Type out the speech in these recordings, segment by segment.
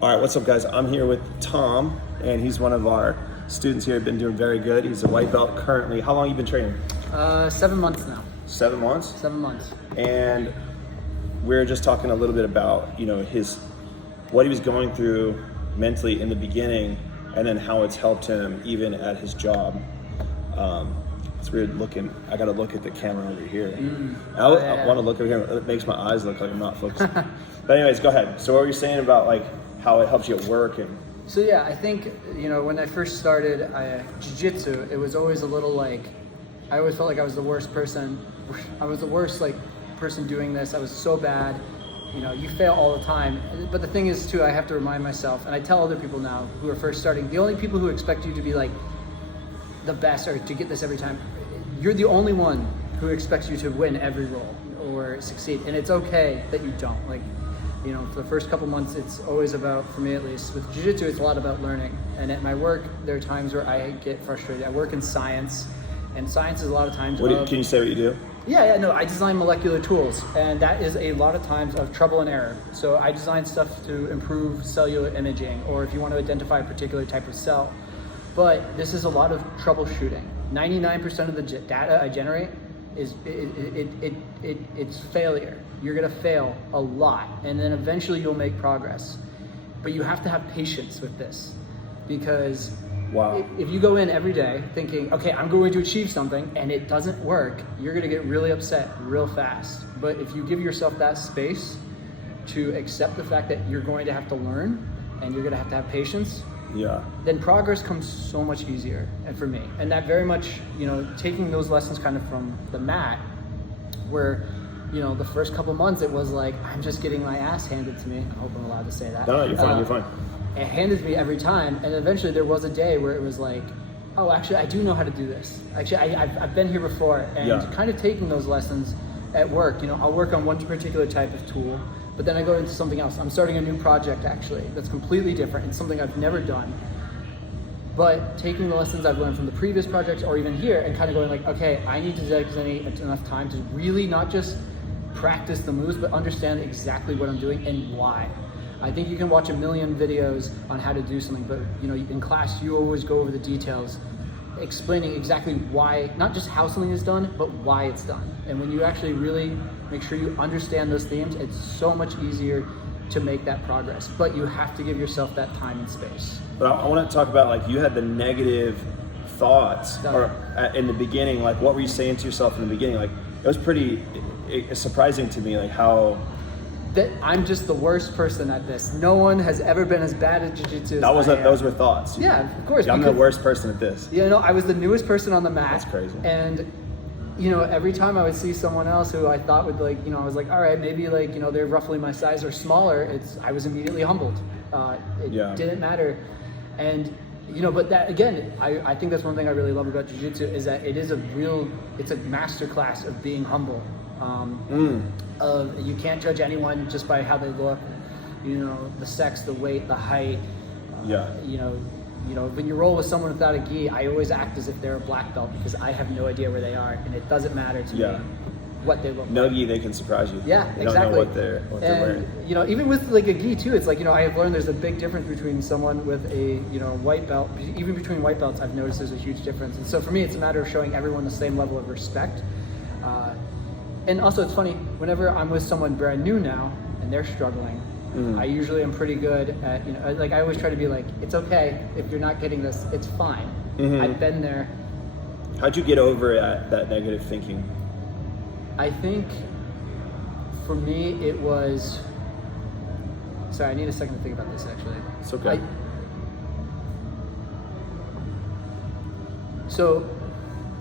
All right, what's up, guys? I'm here with Tom, and he's one of our students here. Been doing very good. He's a white belt currently. How long have you been training? 7 months now. 7 months? 7 months. And we're just talking a little bit about, what he was going through mentally in the beginning, and then how it's helped him even at his job. It's weird looking. I got to look at the camera over here. I want to look over here. It makes my eyes look like I'm not focused. But anyways, go ahead. So what were you saying about how it helps you at work? And So yeah, I think, when I first started jiu-jitsu, it was always a little I always felt like I was the worst person. I was the worst person doing this. I was so bad. You fail all the time. But the thing is too, I have to remind myself, and I tell other people now who are first starting, the only people who expect you to be the best or to get this every time, you're the only one who expects you to win every roll or succeed. And it's okay that you don't. For the first couple months, it's always about, for me at least, with jiu-jitsu, it's a lot about learning. And at my work, there are times where I get frustrated. I work in science, and science is a lot of times can you say what you do? No, I design molecular tools, and that is a lot of times of trouble and error. So I design stuff to improve cellular imaging, or if you want to identify a particular type of cell. But this is a lot of troubleshooting. 99% of the data I generate is it's failure. You're gonna fail a lot, and then eventually you'll make progress. But you have to have patience with this, because if you go in every day thinking, okay, I'm going to achieve something, and it doesn't work, you're gonna get really upset real fast. But if you give yourself that space to accept the fact that you're going to have to learn, and you're gonna have to have patience, then progress comes so much easier. And for me, and that very much, taking those lessons kind of from the mat, where the first couple months it was I'm just getting my ass handed to me. I hope I'm allowed to say that. No, you're fine. You're fine. It handed me every time, and eventually there was a day where it was oh, actually I do know how to do this. Actually, I've been here before, and kind of taking those lessons at work. I'll work on one particular type of tool, but then I go into something else. I'm starting a new project actually that's completely different. It's something I've never done. But taking the lessons I've learned from the previous projects or even here and kind of going okay, I need to dedicate enough time to really not just practice the moves, but understand exactly what I'm doing and why. I think you can watch a million videos on how to do something, but in class you always go over the details, explaining exactly why, not just how something is done, but why it's done. And when you actually really make sure you understand those themes, it's so much easier to make that progress. But you have to give yourself that time and space. But I want to talk about you had the negative thoughts in the beginning. What were you saying to yourself in the beginning? It was pretty surprising to me, how that I'm just the worst person at this. No one has ever been as bad at jiu-jitsu as I am. Those were thoughts. Yeah, of course. I'm the worst person at this. I was the newest person on the mat. That's crazy. And every time I would see someone else who I thought would I was all right, maybe they're roughly my size or smaller, I was immediately humbled. It didn't matter. And but that again, I think that's one thing I really love about jiu-jitsu is that it's a masterclass of being humble. You can't judge anyone just by how they look, the sex, the weight, the height. When you roll with someone without a gi, I always act as if they're a black belt because I have no idea where they are, and it doesn't matter to me what they look like. No gi, they can surprise you. Yeah, they exactly. Don't know what they're wearing. Even with a gi too, it's I have learned there's a big difference between someone with a white belt. Even between white belts, I've noticed there's a huge difference. And so for me, it's a matter of showing everyone the same level of respect. And also, it's funny, whenever I'm with someone brand new now and they're struggling, I usually am pretty good at, I always try to be it's okay if you're not getting this, it's fine. I've been there. How'd you get over that negative thinking? I think for me it was, sorry, I need a second to think about this actually. It's okay. So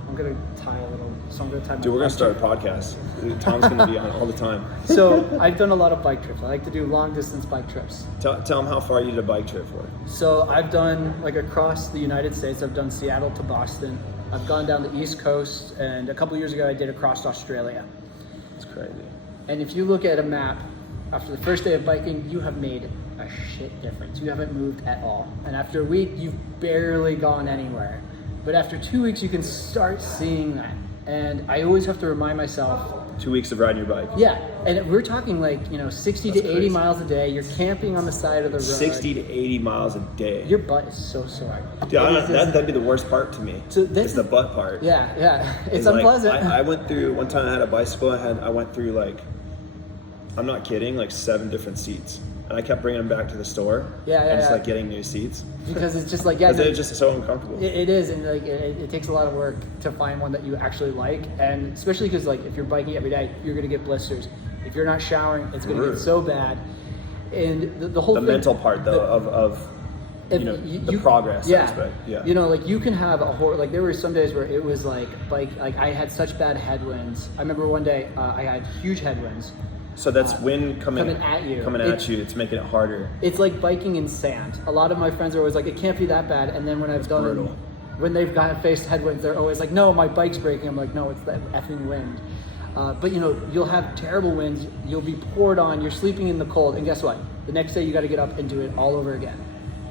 I'm going to tie a little, Dude, we're going to start a podcast. Tom's going to be on all the time. So I've done a lot of bike trips. I like to do long distance bike trips. Tell them how far you did a bike trip for. So I've done across the United States. I've done Seattle to Boston. I've gone down the East Coast, and a couple years ago I did across Australia. That's crazy. And if you look at a map, after the first day of biking, you have made a shit difference. You haven't moved at all. And after a week, you've barely gone anywhere. But after 2 weeks, you can start seeing that. And I always have to remind myself 2 weeks of riding your bike. Yeah, and we're talking like, 60 That's to 80 crazy. miles a day. You're camping on the side of the road. 60 to 80 miles a day. Your butt is so sore. Dude, that'd be the worst part to me. So is the butt part. Yeah, it's like, unpleasant. I went through, one time I had a bicycle, I went through like, I'm not kidding, like 7 different seats. And I kept bringing them back to the store. And just like getting new seats. Because it's just like, Because they're just so uncomfortable. It is, and like it takes a lot of work to find one that you actually like, and especially because like if you're biking every day, you're gonna get blisters. If you're not showering, it's gonna get so bad. And the whole the thing, mental part though of the progress aspect. Yeah. Like you can have like there were some days where it was like I had such bad headwinds. I remember one day I had huge headwinds. So that's wind coming at you. It's making it harder. It's like biking in sand. A lot of my friends are always like, it can't be that bad. And then when I've done brutal. it, when they've faced headwinds, they're always like, no, my bike's breaking. I'm like, no, it's that effing wind. But you'll have terrible winds. You'll be poured on. You're sleeping in the cold. And guess what? The next day you got to get up and do it all over again.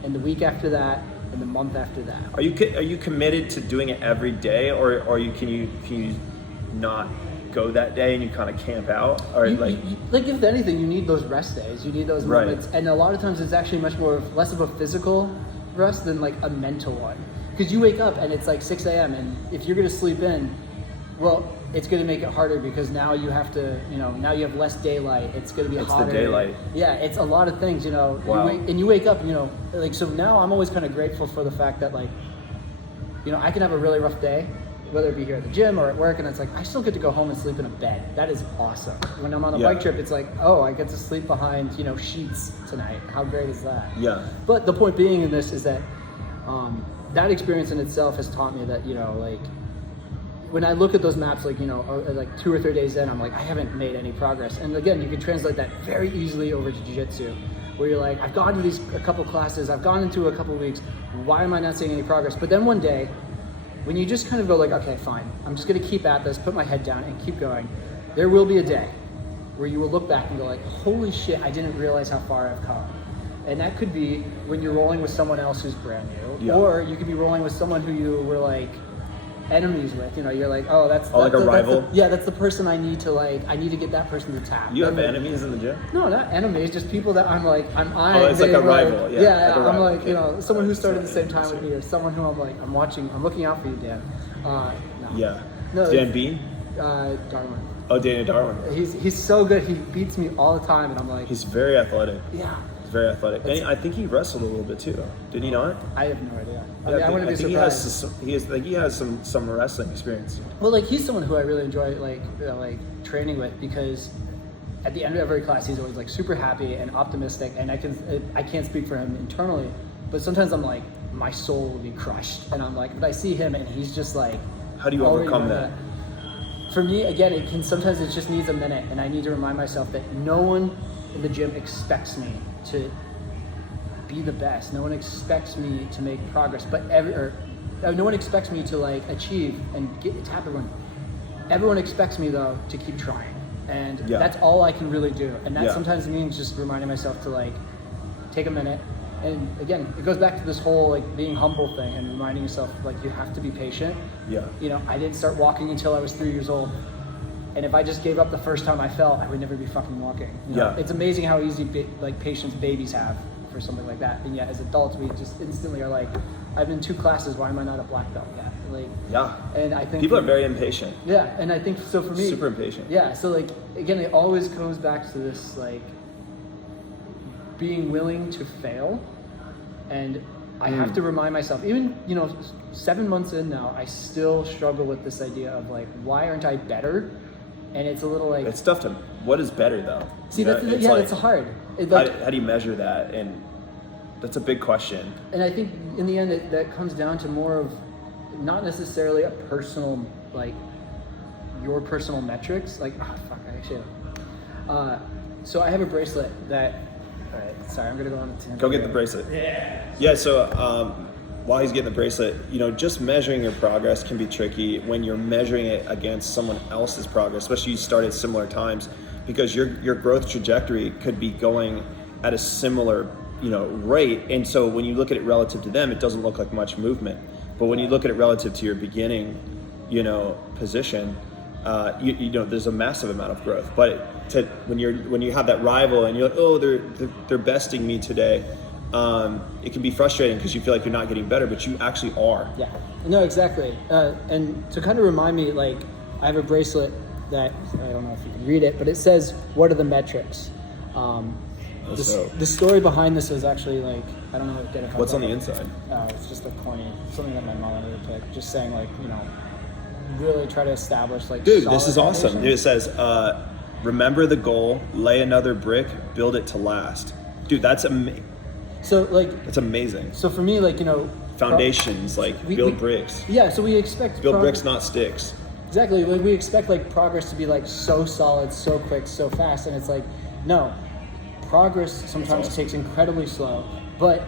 And the week after that, and the month after that. Are you committed to doing it every day, or can you not go that day and you kind of camp out, or like if anything, you need those rest days. You need those moments, and a lot of times it's actually less of a physical rest than like a mental one, because you wake up and it's like 6 a.m. and if you're gonna sleep in, well, it's gonna make it harder because now you have to, now you have less daylight. It's gonna be hotter. It's the daylight. Yeah, it's a lot of things, Wow. You wake up, like, so now I'm always kind of grateful for the fact that like, I can have a really rough day, whether it be here at the gym or at work, and it's like I still get to go home and sleep in a bed. That is awesome. When I'm on a bike trip, it's like, oh, I get to sleep behind sheets tonight. How great is that? Yeah. But the point being in this is that that experience in itself has taught me that like when I look at those maps, like like 2 or 3 days in, I'm like, I haven't made any progress. And again, you can translate that very easily over to jiu-jitsu, where you're like, I've gone to a couple classes, I've gone into a couple weeks. Why am I not seeing any progress? But then one day, when you just kind of go like, okay, fine, I'm just gonna keep at this, put my head down and keep going, there will be a day where you will look back and go like, holy shit, I didn't realize how far I've come. And that could be when you're rolling with someone else who's brand new, or you could be rolling with someone who you were like enemies with. You're like, oh, that's like a rival. That's the person I need to get that person to tap. You have enemies in the gym? No, not enemies, just people that I'm like, it's like a rival. Yeah, like a I'm rival. like, someone who started the same time with me, or someone who I'm like, I'm looking out for you, Dan. No. Yeah. No, Dan Bean? Darwin. Oh, Dana Darwin. He's so good. He beats me all the time, and I'm like, He's very athletic. yeah. He's very athletic. And I think he wrestled a little bit too. Did he not? I have no idea. Yeah, I wouldn't be surprised. He has some wrestling experience. Well, like he's someone who I really enjoy like training with, because at the end of every class he's always like super happy and optimistic, and I can't speak for him internally, but sometimes I'm like, my soul will be crushed, and I'm like, but I see him and he's just like, how do you overcome that? For me, again, sometimes it just needs a minute, and I need to remind myself that no one in the gym expects me to be the best. No one expects me to make progress, but no one expects me to like achieve and tap everyone. Everyone expects me though to keep trying, and that's all I can really do. And that sometimes means just reminding myself to like take a minute. And again, it goes back to this whole like being humble thing and reminding yourself like you have to be patient. Yeah. I didn't start walking until I was 3 years old. And if I just gave up the first time I fell, I would never be fucking walking. It's amazing how easy patience babies have for something like that. And yet as adults, we just instantly are like, I've been in 2 classes, why am I not a black belt yet? And I think people are very impatient. Yeah, and I think so for me, super impatient. Yeah, so like again, it always goes back to this like being willing to fail, and I have to remind myself, even 7 months in now, I still struggle with this idea of like, why aren't I better? And it's a little like, it's tough to, what is better though? See, that's hard. How do you measure that? And that's a big question. And I think in the end, that comes down to more of not necessarily a personal, like your personal metrics. Like, oh fuck, I actually have. So I have a bracelet that, all right, sorry, I'm gonna go on a tangent. Go get the bracelet. Yeah, so while he's getting the bracelet, just measuring your progress can be tricky when you're measuring it against someone else's progress, especially you start at similar times, because your growth trajectory could be going at a similar rate, and so when you look at it relative to them, it doesn't look like much movement. But when you look at it relative to your beginning position, you know, there's a massive amount of growth. But when you have that rival and you're like, oh, they're besting me today, it can be frustrating because you feel like you're not getting better, but you actually are. Yeah, no, exactly. And to kind of remind me, like, I have a bracelet that, I don't know if you can read it, but it says, what are the metrics? The story behind this is actually, like, I don't know if it What's on the inside? It's just a coin, something that my mom wanted to pick, just saying, like, you know, really try to establish, like, dude, this is awesome. foundation. Dude, it says, remember the goal, lay another brick, build it to last. Dude, that's amazing. So, like, That's amazing. so for me, like, you know, Foundations, like build bricks. Yeah, so we expect Build bricks, not sticks. Exactly. Like, we expect, like, progress to be, like, so solid, so quick, so fast, and it's like, no. Progress sometimes takes incredibly slow, but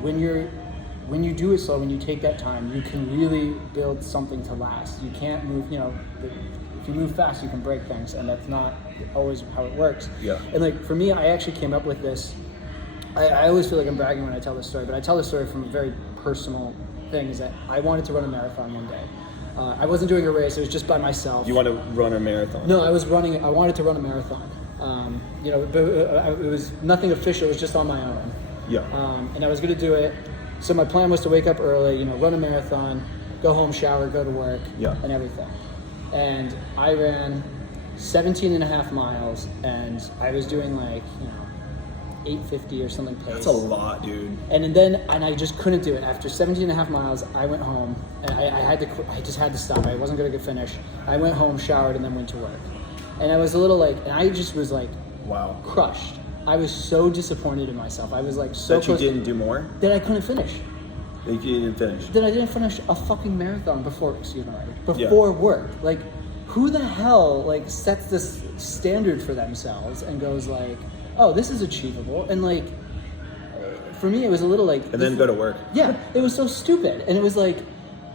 when you do it slow, when you take that time, you can really build something to last. You can't move, you know, if you move fast, you can break things, and that's not always how it works. Yeah. And, like, for me, I actually came up with this. I always feel like I'm bragging when I tell this story, but I tell this story from a very personal thing, is that I wanted to run a marathon one day. I wasn't doing a race, it was just by myself. You want to run a marathon? No, I wanted to run a marathon. You know, but it was nothing official, it was just on my own. Yeah. And I was going to do it. So my plan was to wake up early, you know, run a marathon, go home, shower, go to work, and everything. And I ran 17 and a half miles, and I was doing, like, you know, 850 or something pace. That's a lot, dude. And I just couldn't do it. After 17 and a half miles, I went home, and I just had to stop. I wasn't going to get finished. I went home, showered, and then went to work. And I was a little, like, and I just was, like, wow, crushed. I was so disappointed in myself. I was, like, so that you didn't do more? That I couldn't finish. That you didn't finish? That I didn't finish a fucking marathon before work. Like, who the hell, like, sets this standard for themselves and goes, like, oh, this is achievable? And, like, for me, it was a little, like... And then go to work. Yeah, it was so stupid. And it was, like...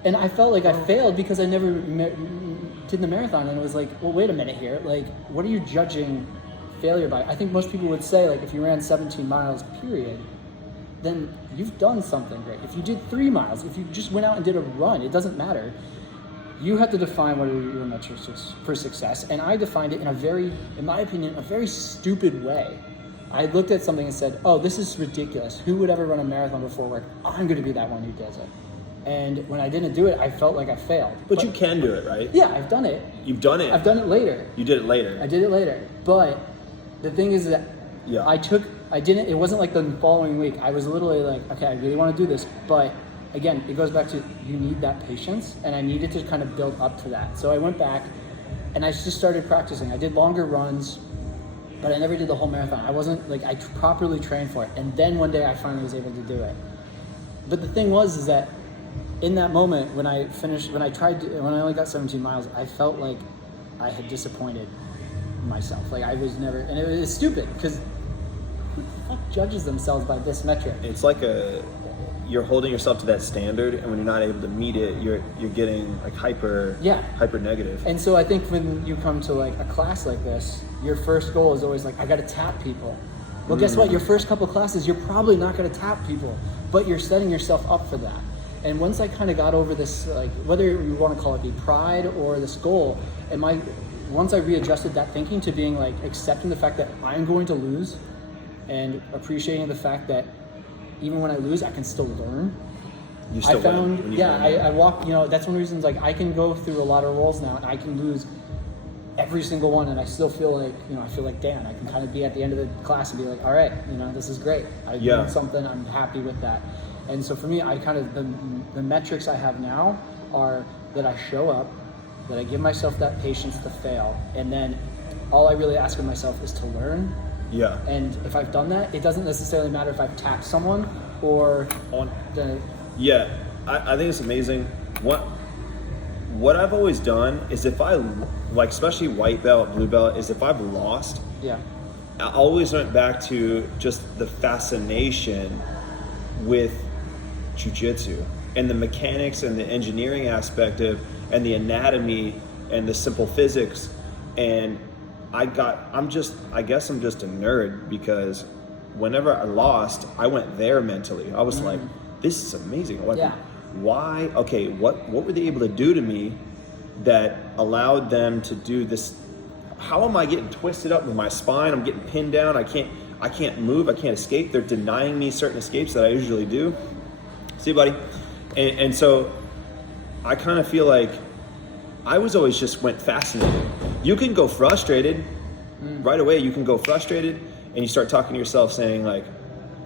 And I felt like I failed because I never did the marathon. And it was like, well, wait a minute here. Like, what are you judging failure by? I think most people would say, like, if you ran 17 miles, period, then you've done something great. If you did 3 miles, if you just went out and did a run, it doesn't matter. You have to define what are your metrics for success. And I defined it in my opinion, a very stupid way. I looked at something and said, oh, this is ridiculous. Who would ever run a marathon before work? I'm going to be that one who does it. And when I didn't do it, I felt like I failed. But you can do it, right? Yeah, I've done it. You've done it. I've done it later. You did it later. I did it later. But the thing is that it wasn't like the following week. I was literally like, okay, I really want to do this. But again, it goes back to, you need that patience, and I needed to kind of build up to that. So I went back and I just started practicing. I did longer runs, but I never did the whole marathon. I wasn't, like, I properly trained for it. And then one day I finally was able to do it. But the thing is that in that moment, when I only got 17 miles, I felt like I had disappointed myself. Like, I was never, and it was stupid, because who the fuck judges themselves by this metric? It's like you're holding yourself to that standard, and when you're not able to meet it, you're getting, like, hyper negative. And so I think when you come to, like, a class like this, your first goal is always like, I got to tap people. Well, guess what? Your first couple classes, you're probably not going to tap people, but you're setting yourself up for that. And once I kind of got over this, like, whether you want to call it the pride or this goal, and once I readjusted that thinking to being, like, accepting the fact that I'm going to lose, and appreciating the fact that even when I lose, I can still learn. You still win. I walk, you know, that's one of the reasons, like, I can go through a lot of roles now, and I can lose every single one, and I still feel like, you know, I feel like Dan. I can kind of be at the end of the class and be like, all right, you know, this is great. I learned something, I'm happy with that. And so for me, I kind of, the metrics I have now are that I show up, that I give myself that patience to fail, and then all I really ask of myself is to learn. Yeah. And if I've done that, it doesn't necessarily matter if I've tapped someone or on the... Yeah, I think it's amazing. What I've always done is, if I, like, especially white belt, blue belt, is if I've lost, I always went back to just the fascination with jiu-jitsu and the mechanics and the engineering aspect of, and the anatomy and the simple physics. And I guess I'm just a nerd, because whenever I lost, I went there mentally. I was like, this is amazing. Like, why? Okay, what were they able to do to me that allowed them to do this. How am I getting twisted up with my spine? I'm getting pinned down. I can't move. I can't escape. They're denying me certain escapes that I usually do. See, buddy? And so I kind of feel like I was always just went fascinated. You can go frustrated right away. You can go frustrated and you start talking to yourself saying like,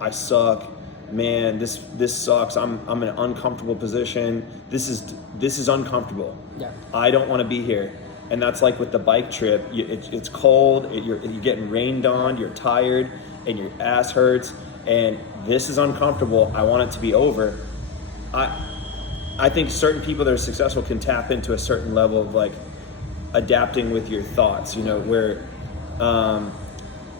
I suck, man, this sucks. I'm in an uncomfortable position. This is uncomfortable. Yeah. I don't want to be here. And that's like with the bike trip. It's cold. You're getting rained on. You're tired, and your ass hurts. And this is uncomfortable. I want it to be over. I think certain people that are successful can tap into a certain level of like adapting with your thoughts. You know, where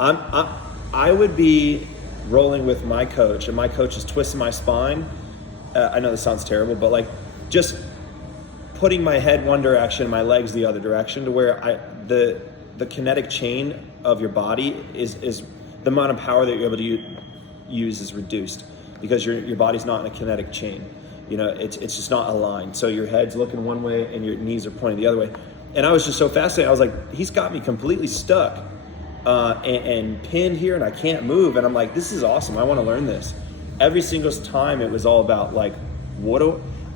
I would be rolling with my coach, and my coach is twisting my spine. I know this sounds terrible, but like just putting my head one direction, my legs the other direction, to where the kinetic chain of your body is the amount of power that you're able to use is reduced because your body's not in a kinetic chain. You know, it's just not aligned. So your head's looking one way and your knees are pointing the other way. And I was just so fascinated. I was like, he's got me completely stuck and pinned here, and I can't move. And I'm like, this is awesome. I want to learn this. Every single time it was all about like,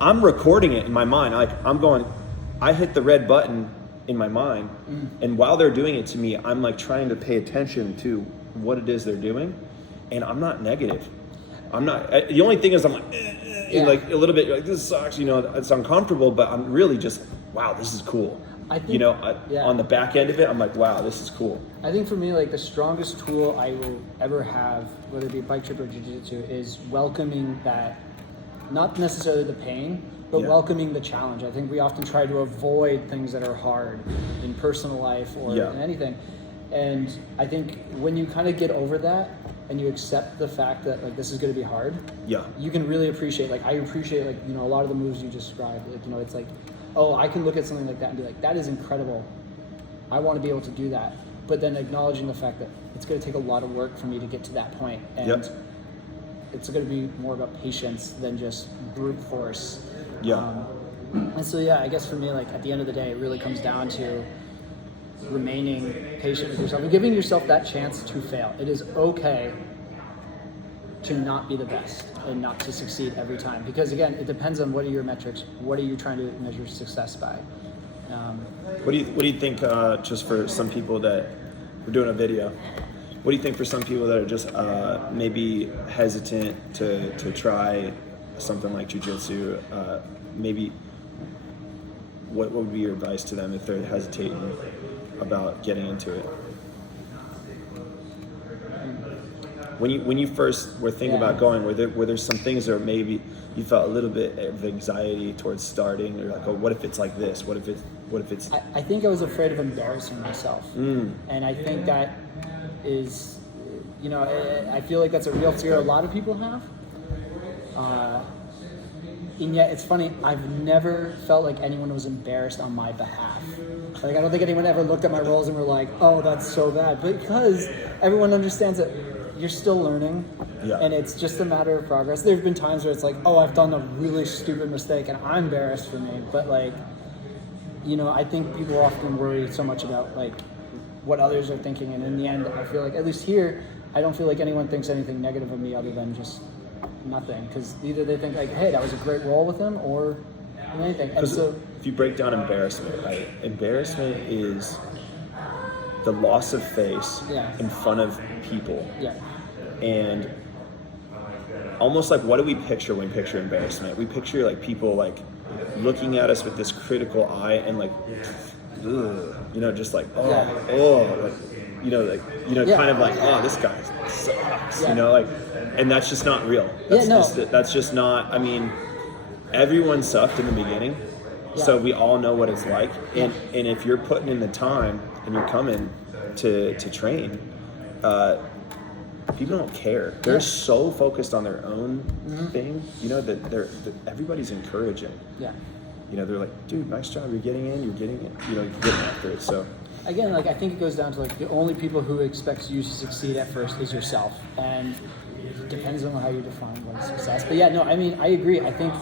I'm recording it in my mind. Like I hit the red button in my mind. And while they're doing it to me, I'm like trying to pay attention to what it is they're doing. And I'm not negative. The only thing is I'm like, like a little bit like, this sucks, you know, it's uncomfortable, but I'm really just, wow, this is cool. I think, you know, on the back end of it, I'm like, wow, this is cool. I think for me, like the strongest tool I will ever have, whether it be bike trip or jiu-jitsu, is welcoming that, not necessarily the pain, but welcoming the challenge. I think we often try to avoid things that are hard in personal life or in anything. And I think when you kind of get over that and you accept the fact that like this is going to be hard, you can really appreciate, like I appreciate like, you know, a lot of the moves you described. Like, you know, it's like, oh, I can look at something like that and be like, that is incredible. I want to be able to do that. But then acknowledging the fact that it's going to take a lot of work for me to get to that point. And it's going to be more about patience than just brute force. And so, I guess for me, like at the end of the day, it really comes down to remaining patient with yourself and giving yourself that chance to fail. It is okay to not be the best and not to succeed every time. Because again, it depends on what are your metrics. What are you trying to measure success by? What do you think, just for some people that we're doing a video, what do you think for some people that are just maybe hesitant to try something like jiu-jitsu, maybe what would be your advice to them if they're hesitating about getting into it? When you first were thinking about going, were there some things that maybe you felt a little bit of anxiety towards starting, or like, oh, what if it's like this? What if it's? I think I was afraid of embarrassing myself, and I think that is, you know, I feel like that's a real fear a lot of people have. And yet it's funny, I've never felt like anyone was embarrassed on my behalf. Like I don't think anyone ever looked at my rolls and were like, oh, that's so bad. Because everyone understands that you're still learning, and it's just a matter of progress. There've been times where it's like, oh, I've done a really stupid mistake and I'm embarrassed for me. But like, you know, I think people often worry so much about like what others are thinking, and in the end, I feel like, at least here, I don't feel like anyone thinks anything negative of me other than just nothing, because either they think like, hey, that was a great roll with him, or anything. And so if you break down embarrassment, right? Embarrassment is the loss of face in front of people. And almost like, what do we picture when we picture embarrassment? We picture like people like looking at us with this critical eye and like, ugh, you know, just like, like, you know, kind of like, oh, this guy sucks, you know, like, and that's just not real. That's just not, I mean, everyone sucked in the beginning, so we all know what it's like. And if you're putting in the time and you're coming to train, people don't care. They're so focused on their own thing, you know, that everybody's encouraging. You know, they're like, dude, nice job, you're getting in, you know, you're getting after it. So again, like I think it goes down to like the only people who expect you to succeed at first is yourself, and it depends on how you define what is success. But I mean, I agree. I think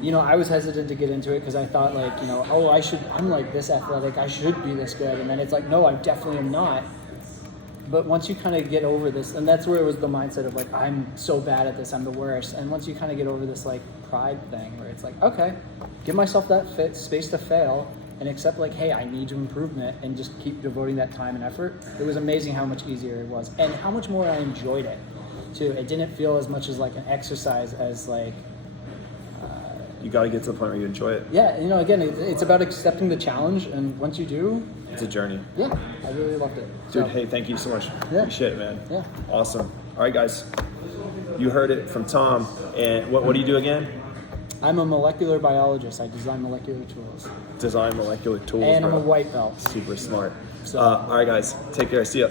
you know, I was hesitant to get into it because I thought like, you know, oh, I'm like this athletic, I should be this good. And then it's like, no, I definitely am not. But once you kind of get over this, and that's where it was the mindset of like, I'm so bad at this, I'm the worst. And once you kind of get over this like pride thing where it's like, okay, give myself that space to fail and accept like, hey, I need to improvement and just keep devoting that time and effort. It was amazing how much easier it was and how much more I enjoyed it too. It didn't feel as much as like an exercise as like, You got to get to the point where you enjoy it. yeah, you know, again, it's about accepting the challenge. And once you do, It's a journey. yeah, I really loved it. Dude, So, hey, thank you so much. Yeah. Appreciate it, man. Yeah. Awesome. All right, guys. You heard it from Tom. And what do you do again? I'm a molecular biologist. I design molecular tools. Design molecular tools, And I'm bro. a white belt. Super smart. So- All right, guys. Take care. See ya.